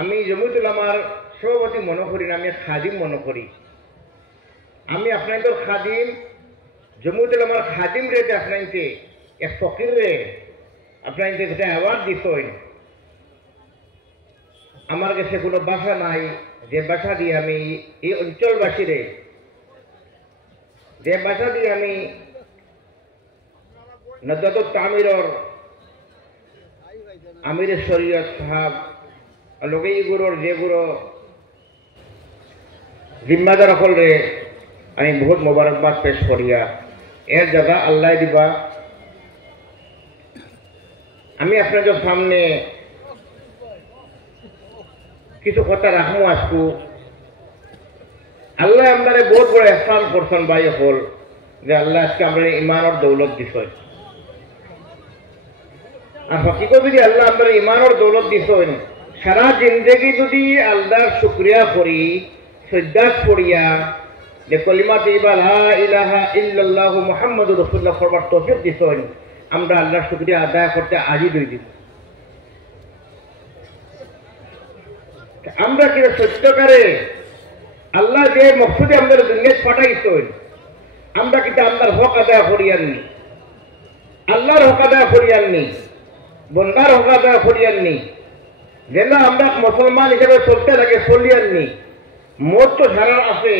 আমি জমিয়তুল উলামার সভাপতি মনে করি না, আমি খাদিম মনে করি। আমি আপনাদের খাদিম, জমিয়তুল উলামার খাদিম রে আপনাকে এক ফকির রে আপনাকে যেটা অ্যাওয়ার্ড দিতেন, আমার কাছে কোনো ভাষা নাই যে ভাষা দিয়ে আমি এই অঞ্চলবাসীরে, যে ভাষা দিয়ে আমি নজরত তামিরর আমির শরীয়ত সাহাব লগেই গুরুর যে গুরু জিম্মাদার হলে আমি বহুত মোবারকবাদ পেশ করিয়া এর জায়গা আল্লাহ দিবা। আমি আপনাদের সামনে কিছু কথা রাখবো আজকু। আল্লাহ আপনারে বহুত বড় এহসান করছেন ভাই হল যে আল্লাহ আজকে আমরা ইমানের দৌলত দিছেন। আর হকিকত যদি আল্লাহ আপনার ইমানের দৌলত দিছেন, সারা জিন্দগি যদি আল্লাহর শুকরিয়া করি, সজ্জাত করিয়া যে কলিমা তৈয়বা লা ইলাহা ইল্লাল্লাহু মুহাম্মাদুর রাসূলুল্লাহ ফরবার তৌফিক দিছেন, আমরা আল্লাহর শুকরিয়া আদায় করতে আজই দুই দিন। আমরা কি সত্যকারে আল্লাহ যে মকসুদে আমাদের দুনিয়ায় পাঠাইছেন, আমরা কিন্তু আল্লাহর হক আদায় করিয়াননি, আল্লাহর হক আদায় করিয়াননি, বন্দার হক আদায় করিয়াননি। যেন আমরা মুসলমান হিসেবে চলতে লাগে চলিয়াননি। মত তো সারা আছে,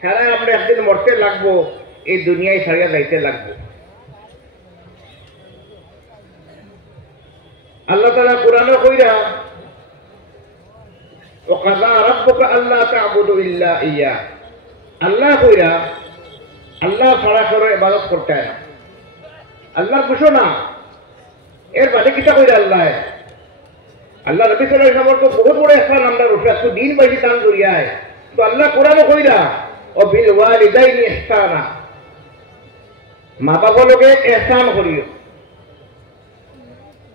সারা আমরা একদিন মরতে লাগবো, এই দুনিয়ায় ছাড়িয়া যাইতে লাগবো। আল্লাহ তাআলা কোরআনে কইরা ওয়াকাযা রাব্বুকা আল্লা তা'বুদু ইল্লা ইয়্যা, আল্লাহ কইরা আল্লাহ ছাড়া কারো ইবাদত করতে হয় না। আল্লাহর ঘোষণা এর বাদে কিতা কইরা আল্লাহ নবী সাল্লাল্লাহু আলাইহি ওয়াসাল্লাম তো বহুত বড় ইহসান আমরা রূপে আসু দিন বাইজি দান করিয়ায়। তো আল্লাহ কোরআনে কইরা ও বিল ওয়ালিদাইনি ইহসানা, মা বাবা লোকে ইহসান করিও।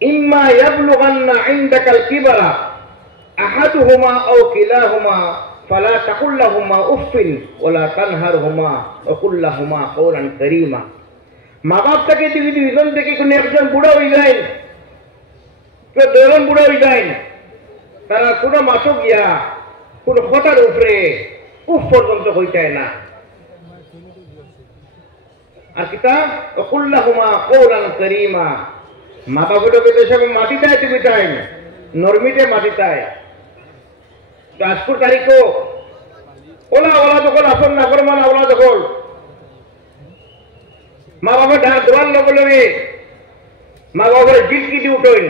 ইম্মা ইয়াবলুগান্না ইনদাকাল কিবারা আহাদুহুমা আও কিলাহুমা ফালা তাকুল লাহুমা উফিন ওয়ালা তানহারহুমা ওয়া কুল লাহুমা কওলান কারীমা। মা বাপ থেকে দুইজন থেকে কোনো একজন বুড়া হয়ে যায়, কেউ দুজন বুড়া হয়ে যায়, তারা কোনো মাসক গিয়া কোন কথার উপরে উফ পর্যন্ত হইতে না। আর কিতা ওয়া কুল লাহুমা কওলান কারীমা, মা বাপগুলোকে তো সব মাটিটায় তুমি চাই, নরমিতে মাটিটায়। তো আজকের তারিখও ওলা ওলা যখন আসন না করে মানে ওলা যখন মা বাবা দোয়ার লগে লগে মা বাবার জিলকি দিয়ে উঠেন,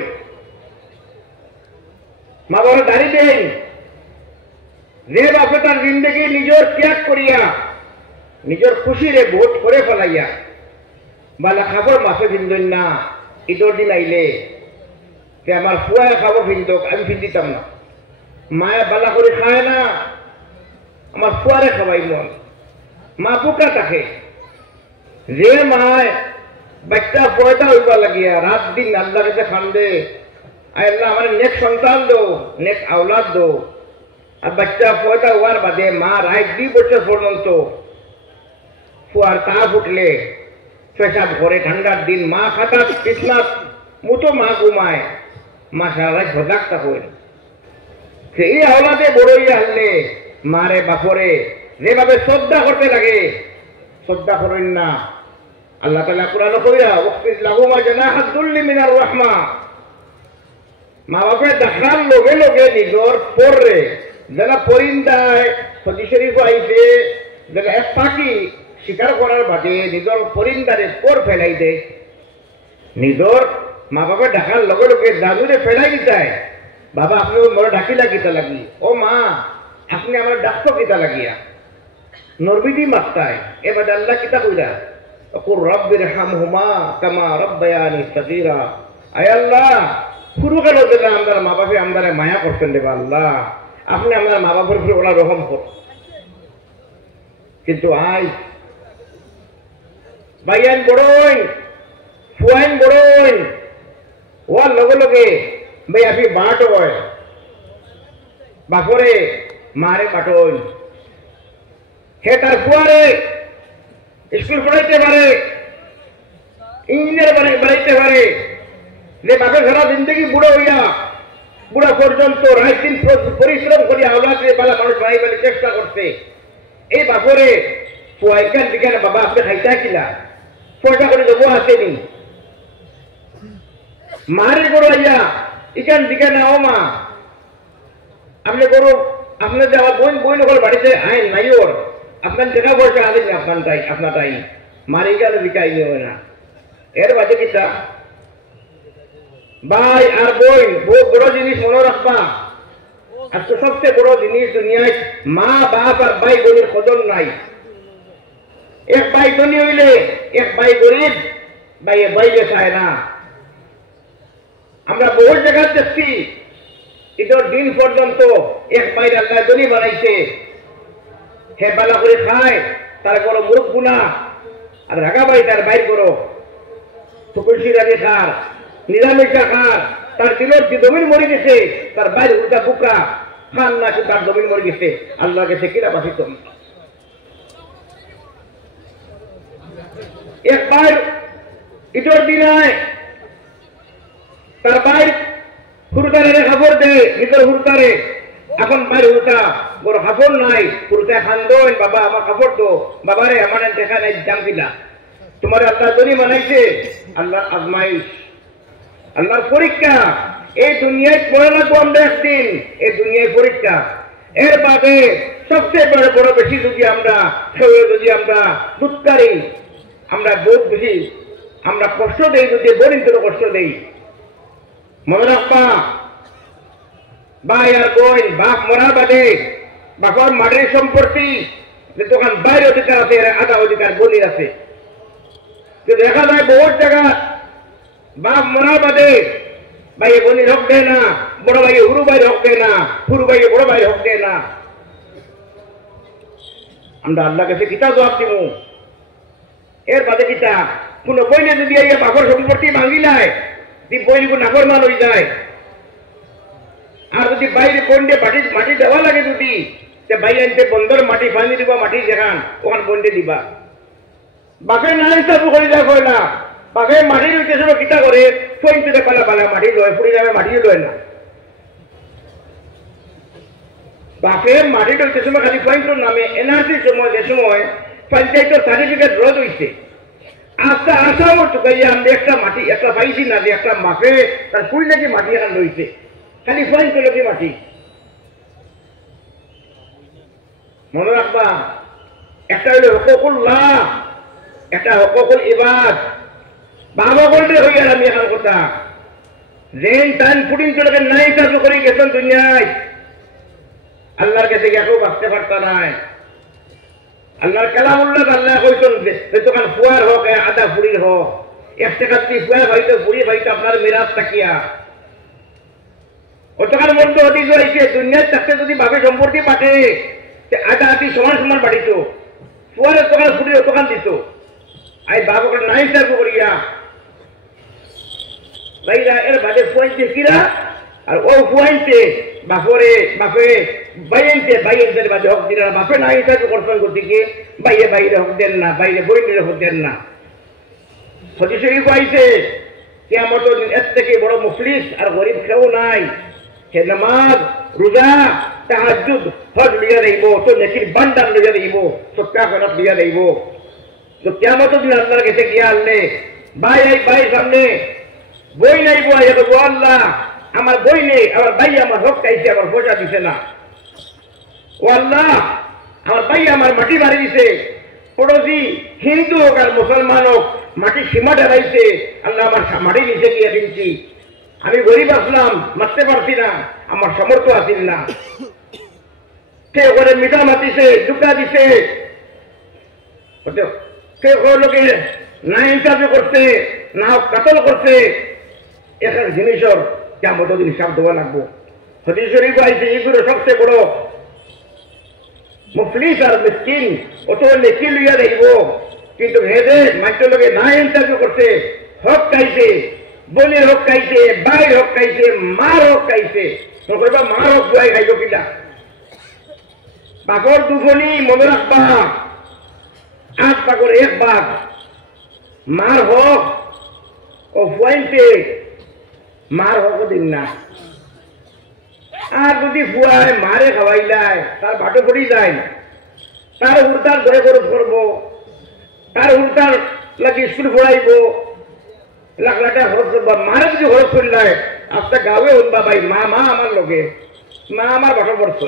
মা বাবার দাড়ি দেন, যে বাপে তার জিন্দগি নিজের ত্যাগ করিয়া নিজের খুশিরে ভোট করে ফেলাইয়া বালা খাবার মাসে ভিন্দন না। ঈদের দিন আইলে যে আমার ফুয়ায় খাবো ভিন্দক, আমি ভিন্দিতাম না। মায়া বালা করে খায় না, আমার ফুয়ারে খাওয়াই মন। মা পোকা থাকে, যে মায় বাচ্চা পয়দা হইবা লাগিয়া রাত দিন আল্লাহ কাছে খান্দে, আল্লাহ আমার নেক সন্তান দো, নেক আওলাদ দো। আর বাচ্চা পয়দা হওয়ার বাদে মা রাত 2 বছর পর্যন্ত ফুয়ার তা ফুটলে পেশাব করে, ঠান্ডার দিন মা খাতাত বিছনাত মুতো মা ঘুমায়, মা সারা রাত ভদাক থাকেন। সেই আওলাদে বড়ই আনলে মারে বাপরে যেভাবে শ্রদ্ধা করতে লাগে শ্রদ্ধা করেন না। আল্লাহ তাআলা কোরআনে কইরা ওয়াকফিজ লাহুমা জানাহাদ দুল্লি মিনার রাহমা, মা বাপের দেখার লগে লগে নিজের পরে যারা পরিন্দায় সজি শরীফ আইছে, যারা এক পাখি শিকার করার বাদে নিজের পরিন্দারে পর ফেলাই দেয়, নিজের মা বাপের ডাকার লগে লগে দাদুরে ফেলাই দিতায়। বাবা আপনি মোর ডাকিলা কিতা লাগি, ও মা আপনি আমার ডাকতো কিতা লাগিয়া, নরবিদি মাত্তায়। এবার আল্লাহ কিতা কইরা ওকুর রব্বির হামহুমা কামা রব্বায়ানি সগীরা, আয় আল্লাহ ফুরুকের ওদের আমরা মা বাপে আমরা মায়া করছেন দেবা আল্লাহ, আপনি আমরা মা বাপের উপরে ওরা রহম কর। কিন্তু আজ ভাইয়ান বড়ই ফুয়াইন বড়ই ওয়ার লগে লগে ভাই আপনি বাট হয় বাপরে মারে বাটন, হে তার ফুয়ারে স্কুল পড়াইতে পারে, ইঞ্জিনিয়ার বানাইতে পারে, যে বাপে সারা জিন্দগি বুড়ো হইয়া বুড়া পর্যন্ত রাত দিন পরিশ্রম করিয়া আওলাদে বালা মানুষ বানাইবার চেষ্টা করছে। এই বাপরে ফুয়াইকান দিকেন বাবা আপনি খাইতা কিলা পয়সা করে দেবো আসেনি মারে করো আইয়া ইকান দিকে না ও মা আপনি করো আপনার আমার বোন বই নকল বাড়িতে আইন নাই ওর আপনার টাকা পয়সা আনেন আপনার তাই মারি গেলে বিকাই নেবে না। এর বাদে কিতা ভাই আর বোন বহুত বড় জিনিস মনে রাখবা। আজকে সবচেয়ে বড় জিনিস দুনিয়ায় মা বাপ আর ভাই বোনের খোঁজন নাই। এক ভাই ধনী হইলে এক ভাই গরিব ভাইয়ে বাইরে চায় না। আমরা বহু জায়গা দেখছি ঈদের দিন পর্যন্ত এক ভাইয়ের আল্লাহ ধনী বানাইছে হে বালা করে খায় তার বড় মুরুখ গুনা আর রাগা ভাই তার বাইর করো তুলসী রাজি খার নিরামিষা খার তার দিলের জমিন মরে গেছে তার বাইরে উল্টা বুকা খান না তার জমিন মরে গেছে আল্লাহ গেছে কিরা বাসিত। এক ভাই ঈদের দিন তার ভাই হুরতারে খবর দেয় নিজের হুরতারে এখন ভাই হুরতা বড় খবর নাই হুরতায় খান্দন বাবা আমার খবর দো বাবারে আমার দেখা নাই জাম কিলা তোমার আল্লাহ ধনী বানাইছে আল্লাহ আজমাইশ আল্লাহর পরীক্ষা। এই দুনিয়ায় পড়ে লাগবো আমরা একদিন এই দুনিয়ায় পরীক্ষা। এর বাদে সবচেয়ে বড় বড় বেশি যদি আমরা যদি আমরা দুঃখারি আমরা বহুত বেশি আমরা কষ্ট দেই যদি বরিন্দর কষ্ট দেই। মনে রাখবা ভাই আর বোন বাপ মরার বাদে বাপর মাটির সম্পত্তি তখন বাইরে অধিকার আছে আধা অধিকার বলির আছে। কিন্তু দেখা যায় বহুত জায়গা বাপ মরার বাদে ভাইয়ে বনির হক দেয় না, বড় ভাইয়ে হুরু ভাইয়ের হক দেয় না, হুরু ভাইয়ে বড় ভাইয়ের হক দেয় না। আমরা আল্লাহ কাছে কিতা জবাব দিব? এর বাদে কিতা কোন বইনে যদি বাপর সম্পত্তি ভাঙিলায় বইগুলো নাগর মান হয়ে যায় আর যদি বাইরে বন্ডে মাটি দেওয়া লাগে যদি ভাই আনতে বন্দর মাটি পানি দিবা মাটি দেখান ওখান বন্ডে দিবা বাপে না হিসাব করে যা করে না বাপে মাটি রয়েছে সব কিতা করে ফইনতে পালা পালা মাটি লয় ফুড়ি যাবে মাটি লয় না বাপে মাটি রয়েছে সময় খালি ফইনটোর নামে এনআরসির সময় যে সময় পঞ্চায়েতের সার্টিফিকেট রদ হয়েছে আচ্ছা আশা আমার চুকাইয়া আমি একটা মাটি একটা পাইছি না যে একটা মাপে তার ফুল নাকি মাটি এখন রয়েছে খালি ফইন করলো কি মাটি। মনে রাখবা একটা হইল হকুকুল্লাহ একটা হকুকুল ইবাদ বাবা বলতে হইয়া আমি এখন কথা যেন টান ফুটিং চলে নাই চালু করে গেছেন দুনিয়ায় আল্লাহর কাছে কেউ বাঁচতে পারত নাই। আল্লাহর কালামুল্লাহ আল্লাহ কইছেন তখন ফুয়ার হোক আদা ফুড়ির হোক এক টাকা ফুয়া ভাইতো ফুড়ি ভাইতো আপনার মিরাজ থাকিয়া ওতকার মধ্যে অতি হয়েছে দুনিয়ার থাকতে যদি ভাবে সম্পত্তি পাঠে আদা আটি সমান সমান বাড়িত ফুয়ারের দোকান ফুটির দোকান দিত আই বাবা নাই চাকু করিয়া ভাইরা এর বাদে ফুয়াইছে কিরা আর ও ফুয়াইছে বাপরে বাপে বাইয়ের বাদে হক দিন না বাপে নাই চাকু করছেন গতিকে বাইরে বাইরে হক দেন না বাইরে বইনের হক দেন না। সতী শরীফ আইছে কিয়ামত এর থেকে বড় মুফলিস আর গরিব কেউ নাই। সে নামাজ রোজা তাহাজ্জুদ হজ লিয়া রইব তো নেকির বান্দার লিয়া রইব সত্যা করাত লিয়া রইব তো কিয়ামত দিন আল্লাহর কাছে গিয়া আনলে ভাই সামনে বই নাইব আইয়া আল্লাহ আমার বই নেই আমার ভাই আমার হক চাইছে আমার পয়সা দিছে না ও আল্লাহ আমার ভাই আমার মাটি বাড়ি দিছে পড়োশি হিন্দু হোক আর মুসলমান হোক মাটি সীমা ডালাইছে আল্লাহ আমার মাটি নিচে গিয়ে দিনছি আমি গরিব আসলাম মারতে পারছি না আমার সামর্থ্য আসিল না সে ওখানে মিঠা মাতিছে দুকা দিছে সে লোকে না হিসাবে করছে না কাতল করছে এক এক জিনিসের কেমন হিসাব দেওয়া লাগবো। হাদিস শরীফ আইছে এগুলো সবচেয়ে বড় মুফলিস আর মিসকিন অত নেকি লইয়া দেব কিন্তু হেদে মাইটো লোকে না ইন্টারভিউ করছে হক খাইছে বলির হক খাইছে বাইর হক খাইছে মার হক খাইছে কইবা মার হক বুয়াই খাইব কিলা বাপর দুখনি মনে রাখবা আট পাগর এক বাঘ মার হক ও ফুয়াইতে মার হক দিন না আর যদি ফুয়ায় মারে খাওয়াইলাই তার বাটো পড়ি যায় না, তার উল্টার ধরে খরচ করবো, তার উল্টার লাগে স্কুল পড়াইব, লাখ লাখ টাকা খরচ করবা। মারে যদি খরচ করলাই আস্তে গাঁৱে শুনবা ভাই মা আমার লগে, মা আমার বাটো পড়ছ,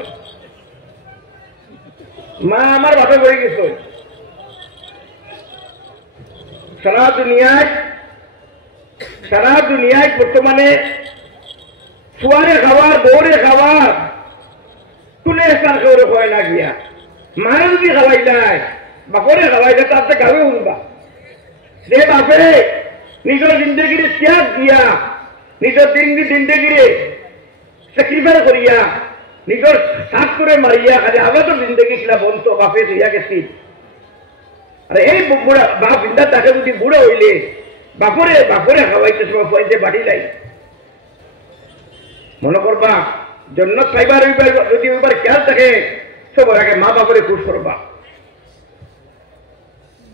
মা আমার বাটো পড়ে গেছ। সারা দুনিয়ায় বর্তমানে ফুয়ারে খাওয়ার বৌরে খাওয়ার কোনে স্থান করে হয় না গিয়া। মারে যদি খাওয়াইলাই বাপরে খাওয়াইলে তার তো গাঁৱে শুনবা। যে বাপে নিজের জিন্দগিরে ত্যাগ দিয়া, নিজের জিন্দগিরে স্যাক্রিফাইস করিয়া, নিজের সাত করে মারিয়া খালি আবার তো জিন্দগি খিলা বন্ধ বাপে হইয়া গেছি। আর এই বুড়া বাপ ইন্দা তাকে যদি বুড়ো হইলে বাপরে খাওয়াইতে সময় পয়সা বাড়ি লাই মনে করবা জন্য খাইবার যদি ওইবার খেয়াল থাকে সবার আগে মা বাপরে খুশ করবা।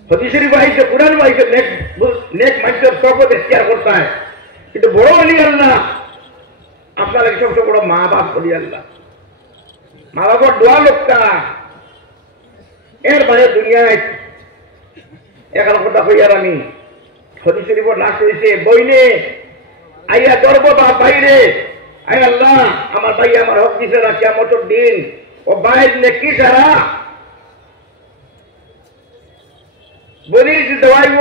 হদিসের বাহিতে কুরআন বাহিতে নেক মাধ্যম সর্বত ইখতিয়ার করতে হয়, কিন্তু বড় বলি আল্লাহ আপনার সবচেয়ে বড় মা বাপ বলি আল্লাহ। মা বাবার দোয়া লোকটা এর বাইরে দুনিয়ায় একাল কথা হইয়ার আমি হদিসের উপর লাশ হয়েছে বইনে আইয়া গর্ব বা বাইরে আয় আল্লাহ আমার ভাই আমার হক দিছে না কিয়ামতের দিন ও বাইর নেকি সারা বনির দেওয়াইব,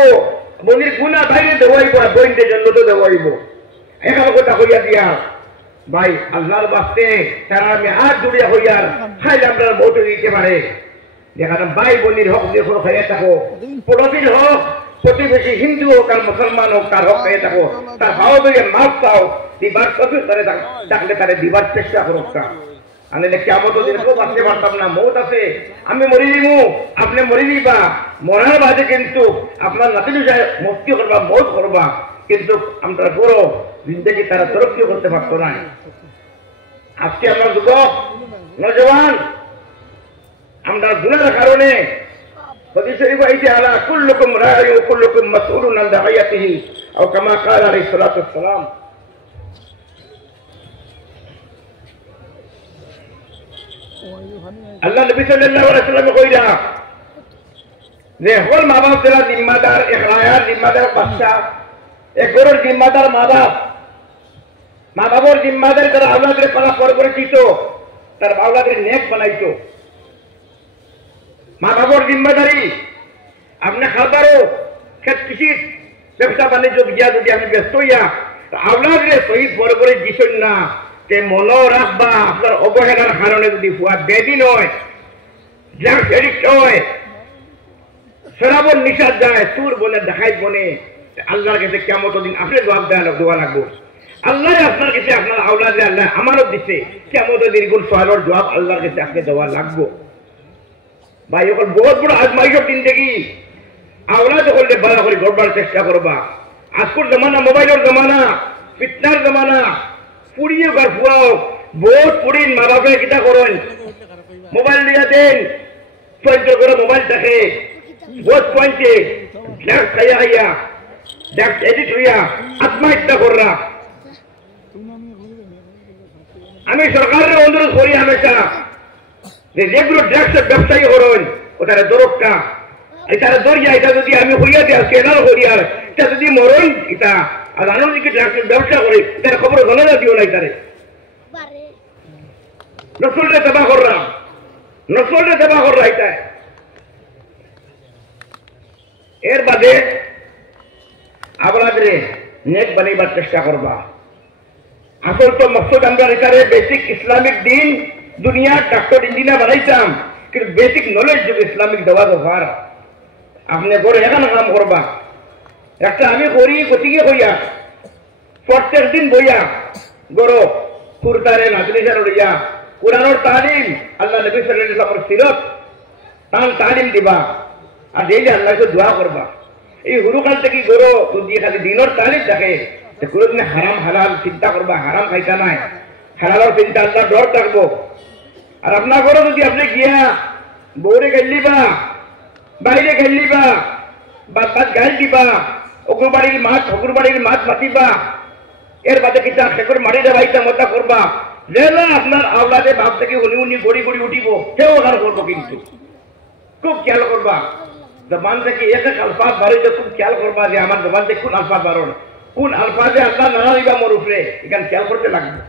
বনির গুণা বাইরে দেওয়াইব আর বইনদের জন্য তো দেওয়াইব। একাল কথা হইয়া দিয়া ভাই আল্লাহর বাস্তে তারা আমি হাত জুড়িয়া হইয়ার খাইলে আমরা বউট দিতে পারে। যেখানে ভাই বোনির হক দিয়ে কোনো খাইয়া থাকো, প্রতিদিন হোক প্রতিবেশী হিন্দু হোক আর মুসলমান হোক তার হক খাইয়া থাকো, তার ভাও দিয়ে মাফ চাও, দিবার কফি তারে ডাকলে তারে দিবার চেষ্টা করো। আমি কেমন দিন কেউ বাঁচতে পারতাম না, মৌত আছে আমি মরি দিমু আপনি মরি দিবা, মরার বাদে কিন্তু আপনার নাতি মুক্তি করবা মৌত করবা, কিন্তু আমরা বড় জিন্দগি তারা তরক্কি করতে পারতো না। আজকে আমরা যুবক নজওয়ান আমরা গুনাহের কারণে হাদিস শরীফে আইছে আলা কুল্লুকুম রা'i ওয়া কুল্লুকুম মাসউলুন আন রা'iyatihi আও কামা ক্বালা আলাইহিস সালাতু ওয়াস সালাম। আল্লাহ নবী সাল্লাল্লাহু আলাইহি ওয়াসাল্লাম কইরা যে হল মা বাপ যারা জিম্মাদার ইখরায়ার জিম্মাদার বাচ্চা এক গরুর জিম্মাদার মা বাবার জিম্মাদার তারা আওলাদের পালা পর করে দিত, তার আওলাদের নেক বানাইতো। মা বাবার জিম্মাদারি আপনি খাবারও ক্ষেত কৃষি ব্যবসা বাণিজ্য গিয়া যদি আপনি ব্যস্ত হইয়া আওলাদের শহীদ পর করে দিছেন না, যে মনও রাখবা আপনার অবহেলার কারণে যদি ফুয়া বেদিন হয়, ড্রাগস এডিক্ট হয়, শরাবর নিশাদ যায়, সুর বনে দেখাই বনে, আল্লাহর কাছে কিয়ামত দিন আপনি জবাব দেওয়া লাগবো। আল্লাহ আপনার কাছে আপনার আওলাদে আল্লাহ আমারও দিছে, কিয়ামত দিন গুণ সওয়ালের জবাব আল্লাহর কাছে আপনি দেওয়া লাগবো। ভাই ওখানে বহুত বড় আজমাইশের দিন দেখি আওলাদ করলে ভালো করে গড়বার চেষ্টা করবা। আজকের জমানা মোবাইলের জমানা, ফিতনার জমানা, পুড়িয়ে ঘর ফুয়াও বহুত পুড়িন মা বাপে কিতা করেন মোবাইল দিয়া দেন পয়েন্ট করে মোবাইল দেখে বহুত পয়েন্টে ড্রাগস খাইয়া ড্রাগস এডিক্ট হইয়া আত্মহত্যা কররা। আমি সরকারের অনুরোধ করি হামেশা যে যেগুলো ড্রাগসের ব্যবসায়ী করেন ওটারে দরকটা এটারে দরিয়া এটা যদি আমি হইয়া দেওয়া সেনার হরিয়ার এটা যদি মরণ এটা আর আনন্দিকে ড্রাগসের ব্যবসা করি এটার খবর জানা দিও না, এটারে নসলটা দেবা কররা এটা। এর বাদে আপনাদের নেক বানাইবার চেষ্টা করবা। আসল তো মকসদ আমরা এটারে বেসিক ইসলামিক দিন দুনিয়ার ডাক্তার ইঞ্জিনিয়ার বানাইতাম, কিন্তু বেসিক নলেজ যদি ইসলামিক দেওয়া দরকার। আপনি করে এখন কাম করবা একটা আমি করি গতিকে হইয়া প্রত্যেক দিন বইয়া গরো কুরতারে নাজলিসার লইয়া কুরআনের তালিম আল্লাহ নবী সাল্লাল্লাহু আলাইহি ওয়াসাল্লামের সিরাত তান তালিম দিবা আর ডেইলি আল্লাহকে দোয়া করবা। এই হুরুকাল থেকে গরো যদি খালি দিনের তালিম থাকে কোনদিন হারাম হালাল চিন্তা করবা, হারাম খাইতা নাই, হালালের চিন্তা আল্লাহ ডর থাকবো। আর আপনার ঘরে যদি আপনি গিয়া বউরে গাইলিবা বাইরে গাইলিবা বাদ গাইল দিবা অগ্রবাড়ির মাছ মাতিবা, এর বাদে কিতা সেগুলো মাটিতে বাইতা মতা করবা, যে না আপনার আওলাদে বাপ থেকে উনি উনি গড়ি গড়ি উঠিব কেউ ওখান করবো, কিন্তু খুব খেয়াল করবা জবান থেকে এক এক আলফাজ বাড়িতে খুব খেয়াল করবা যে আমার জবান থেকে কোন আলফাজ বাড়ো, কোন আলফাজে আল্লাহ নারাইবা মোর উপরে, এখানে খেয়াল করতে লাগবে।